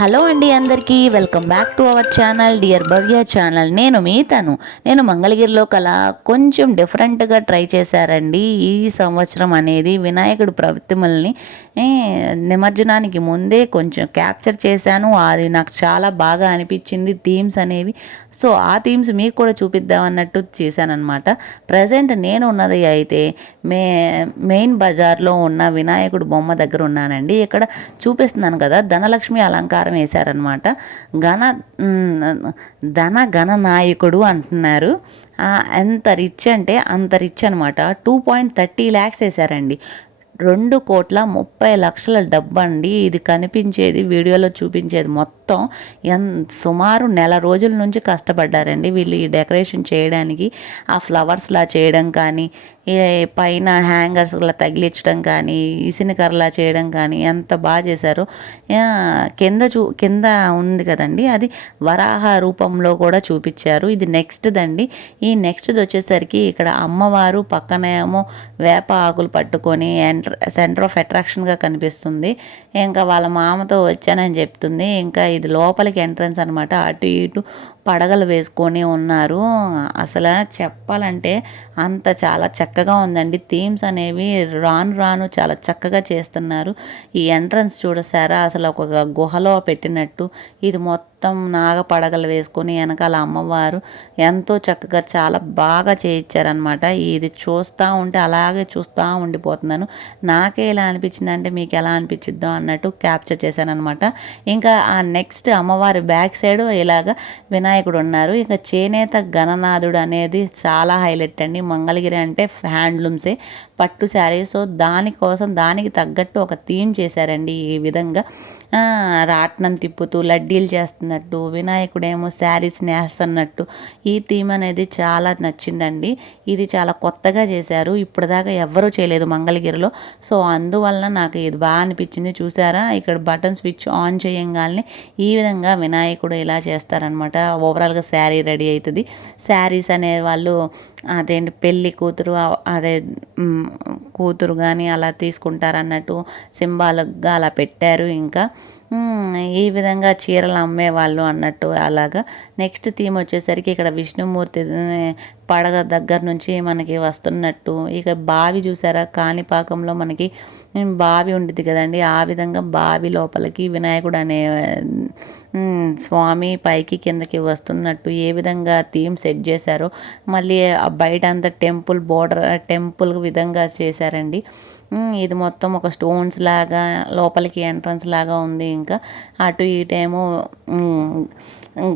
Hello అండి అందరికీ welcome back to our channel dear Bhavya channel. నేను మీతను నేను మంగళగిరిలో కల కొంచెం డిఫరెంట్గా ట్రై చేశారండి. ఈ సంవత్సరం అనేది వినాయకుడు ప్రతిమల్ని నిమజ్జనానికి ముందే కొంచెం క్యాప్చర్ చేశాను. అది నాకు చాలా బాగా అనిపించింది థీమ్స్ అనేవి. సో ఆ థీమ్స్ మీకు కూడా చూపిద్దాం అన్నట్టు చేశానమాట ప్రజెంట్ నేను ఉన్నది అయితే మే మెయిన్ బజార్లో ఉన్న వినాయకుడు బొమ్మ దగ్గర ఉన్నానండి. ఇక్కడ చూపిస్తున్నాను కదా ధనలక్ష్మి అలంకారం వేశారనమాట ఘన ధన ఘన నాయకుడు అంటున్నారు. ఎంత రిచ్ అంటే అంత రిచ్ అనమాట టూ పాయింట్ థర్టీ ల్యాక్స్ వేశారండి. రెండు కోట్ల ముప్పై లక్షల డబ్బండి ఇది కనిపించేది వీడియోలో చూపించేది మొత్తం. ఎన్ సుమారు నెల రోజుల నుంచి కష్టపడ్డారండి వీళ్ళు ఈ డెకరేషన్ చేయడానికి. ఆ ఫ్లవర్స్లా చేయడం కానీ పైన హ్యాంగర్స్లా తగిలించడం కానీ ఇసినకర్లా చేయడం కానీ ఎంత బాగా చేశారు. కింద చూ కింద ఉంది కదండి అది వరాహ రూపంలో కూడా చూపించారు. ఇది నెక్స్ట్ దండి ఈ నెక్స్ట్ది వచ్చేసరికి ఇక్కడ అమ్మవారు పక్కనేమో వేప ఆకులు పట్టుకొని ఎంట్ర సెంటర్ ఆఫ్ అట్రాక్షన్గా కనిపిస్తుంది. ఇంకా వాళ్ళ మామతో వచ్చానని చెప్తుంది. ఇంకా ఇది లోపలికి ఎంట్రన్స్ అనమాట అటు ఇటు పడగలు వేసుకొని ఉన్నారు. అసలు చెప్పాలంటే అంత చాలా చక్కగా ఉందండి. థీమ్స్ అనేవి రాను రాను చాలా చక్కగా చేస్తున్నారు. ఈ ఎంట్రన్స్ చూడసారా? అసలు ఒక గుహలో పెట్టినట్టు ఇది మొత్తం నాగ పడగలు వేసుకొని వెనకాల అమ్మవారు ఎంతో చక్కగా చాలా బాగా చేయించారనమాట ఇది చూస్తూ ఉంటే అలాగే చూస్తూ ఉండిపోతున్నాను. నాకే ఎలా అనిపించింది అంటే మీకు ఎలా అనిపించిద్దో అన్నట్టు క్యాప్చర్ చేశాను అనమాట ఇంకా ఆ నెక్స్ట్ అమ్మవారి బ్యాక్ సైడ్ ఇలాగ వినాయకుడు ఉన్నారు ఇక చేనేత గణనాథుడు అనేది చాలా హైలైట్ అండి. మంగళగిరి అంటే హ్యాండ్లూమ్సే. పట్టు శారీ సో దానికోసం దానికి తగ్గట్టు ఒక థీమ్ చేశారండి ఈ విధంగా. రాట్నం తిప్పుతూ లడ్డీలు చేస్తున్నట్టు వినాయకుడేమో శారీస్ నేస్తున్నట్టు ఈ థీమ్ అనేది చాలా నచ్చిందండి. ఇది చాలా కొత్తగా చేశారు. ఇప్పటిదాకా ఎవ్వరూ చేయలేదు మంగళగిరిలో. సో అందువలన నాకు ఇది బాగా అనిపించింది. చూసారా? ఇక్కడ బటన్ స్విచ్ ఆన్ చేయంగానే ఈ విధంగా వినాయకుడు ఇలా చేస్తారనమాట ఓవరాల్గా శారీ రెడీ అవుతుంది. శారీస్ అనే వాళ్ళు అదేంటి పెళ్ళి కూతురు అదే కూతురు కానీ అలా తీసుకుంటారన్నట్టు సింబాలిక్గా అలా పెట్టారు ఇంకా. ఈ విధంగా చీరలు అమ్మేవాళ్ళు అన్నట్టు అలాగా. నెక్స్ట్ థీమ్ వచ్చేసరికి ఇక్కడ విష్ణుమూర్తి పడగ దగ్గర నుంచి మనకి వస్తున్నట్టు. ఇక బావి చూసారా? కాణిపాకంలో మనకి బావి ఉంటుంది కదండి. ఆ విధంగా బావి లోపలికి వినాయకుడు అనే స్వామి పైకి కిందకి వస్తున్నట్టు ఏ విధంగా థీమ్ సెట్ చేశారో. మళ్ళీ బయట అంతా టెంపుల్ బోర్డర్ టెంపుల్ విధంగా చేశారండి. ఇది మొత్తం ఒక స్టోన్స్ లాగా లోపలికి ఎంట్రన్స్ లాగా ఉంది ఇంకా. అటు ఇటేమో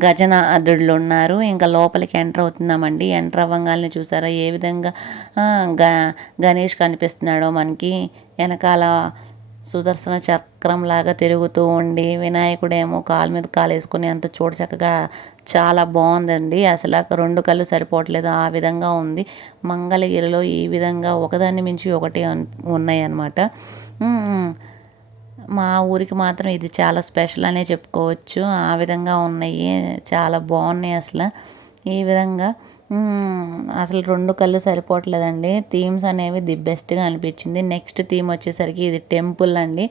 గజన గజనాథుళ్ళు ఉన్నారు. ఇంకా లోపలికి ఎంటర్ అవుతున్నామండి. ఎంటర్ అవ్వగానే చూసారా ఏ విధంగా గ గణేష్ కనిపిస్తున్నాడో మనకి. వెనకాల సుదర్శన చక్రం లాగా తిరుగుతూ ఉండి వినాయకుడేమో కాలు మీద కాలు వేసుకుని అంత చూడ చక్కగా చాలా బాగుందండి. అసలు రెండు కళ్ళు సరిపోవట్లేదు. ఆ విధంగా ఉంది. మంగళగిరిలో ఈ విధంగా ఒకదాన్ని మించి ఒకటి అన్- ఉన్నాయి అన్నమాట మా ఊరికి మాత్రం ఇది చాలా స్పెషల్ అనే చెప్పుకోవచ్చు. ఆ విధంగా ఉన్నాయి. చాలా బాగున్నాయి అసలు. ఈ విధంగా అసలు రెండు కళ్ళు సరిపోవట్లేదండి. థీమ్స్ అనేవి ది బెస్ట్గా అనిపించింది. నెక్స్ట్ థీమ్ వచ్చేసరికి ఇది టెంపుల్ అండి.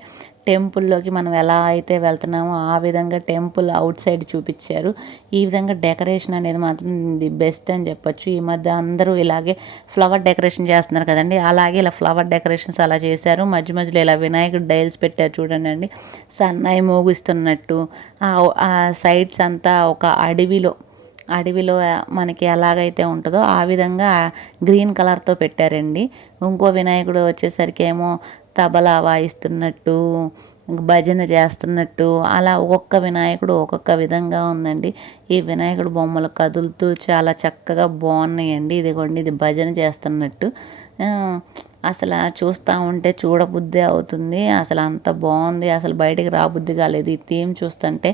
టెంపుల్లోకి మనం ఎలా అయితే వెళ్తున్నామో ఆ విధంగా టెంపుల్ అవుట్ సైడ్ చూపించారు. ఈ విధంగా డెకరేషన్ అనేది మాత్రం ది బెస్ట్ అని చెప్పొచ్చు. ఈ మధ్య అందరూ ఇలాగే ఫ్లవర్ డెకరేషన్ చేస్తున్నారు కదండి. అలాగే ఇలా ఫ్లవర్ డెకరేషన్స్ అలా చేశారు. మధ్య మధ్యలో ఇలా వినాయకుడు డైల్స్ పెట్టారు చూడండి అండి. సన్నాయి మోగిస్తున్నట్టు ఆ సైడ్స్ అంతా ఒక అడవిలో అడవిలో మనకి ఎలాగైతే ఉంటుందో ఆ విధంగా గ్రీన్ కలర్తో పెట్టారండి. ఇంకో వినాయకుడు వచ్చేసరికి ఏమో తబలా వాయిస్తున్నట్టు భజన చేస్తున్నట్టు అలా ఒక్కొక్క వినాయకుడు ఒక్కొక్క విధంగా ఉందండి. ఈ వినాయకుడు బొమ్మలు కదులుతూ చాలా చక్కగా బాగున్నాయండి. ఇదిగోండి ఇది భజన చేస్తున్నట్టు. అసలు చూస్తూ ఉంటే చూడబుద్ధి అవుతుంది. అసలు అంత బాగుంది. అసలు బయటికి రాబుద్ధి కాలేదు. ఈ థీమ్ చూస్తుంటే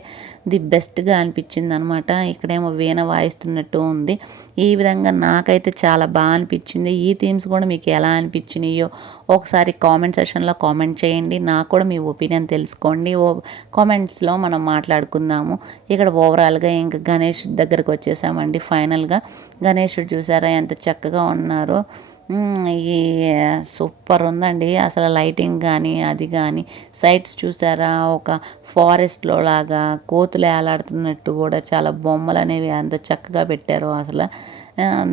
ది బెస్ట్గా అనిపించింది అనమాట ఇక్కడేమో వీణ వాయిస్తున్నట్టు ఉంది. ఈ విధంగా నాకైతే చాలా బాగా అనిపించింది. ఈ థీమ్స్ కూడా మీకు ఎలా అనిపించినాయో ఒకసారి కామెంట్ సెషన్లో కామెంట్ చేయండి. నాకు కూడా మీ ఒపీనియన్ తెలుసుకోండి. ఓ కామెంట్స్లో మనం మాట్లాడుకుందాము. ఇక్కడ ఓవరాల్గా ఇంకా గణేష్ దగ్గరకు వచ్చేసామండి ఫైనల్గా. గణేషుడు చూసారా ఎంత చక్కగా ఉన్నారో. ఈ సూపర్ ఉందండి. అసలు లైటింగ్ కానీ అది కానీ సైట్స్ చూసారా? ఒక ఫారెస్ట్లో లాగా కోతులు ఏలాడుతున్నట్టు కూడా చాలా బొమ్మలు అనేవి అంత చక్కగా పెట్టారు అసలు.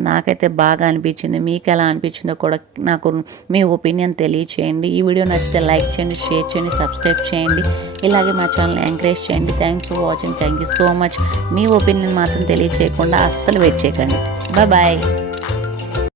నాకైతే బాగా అనిపించింది. మీకు ఎలా అనిపించిందో కూడా నాకు మీ ఒపీనియన్ తెలియచేయండి. ఈ వీడియో నచ్చితే లైక్ చేయండి షేర్ చేయండి సబ్స్క్రైబ్ చేయండి. ఇలాగే మా ఛానల్ ఎంకరేజ్ చేయండి. Thanks for watching thank you so much me opinion మాత్రం తెలియచేయకుండా అస్సలు వెయిట్ చేయకండి. Bye bye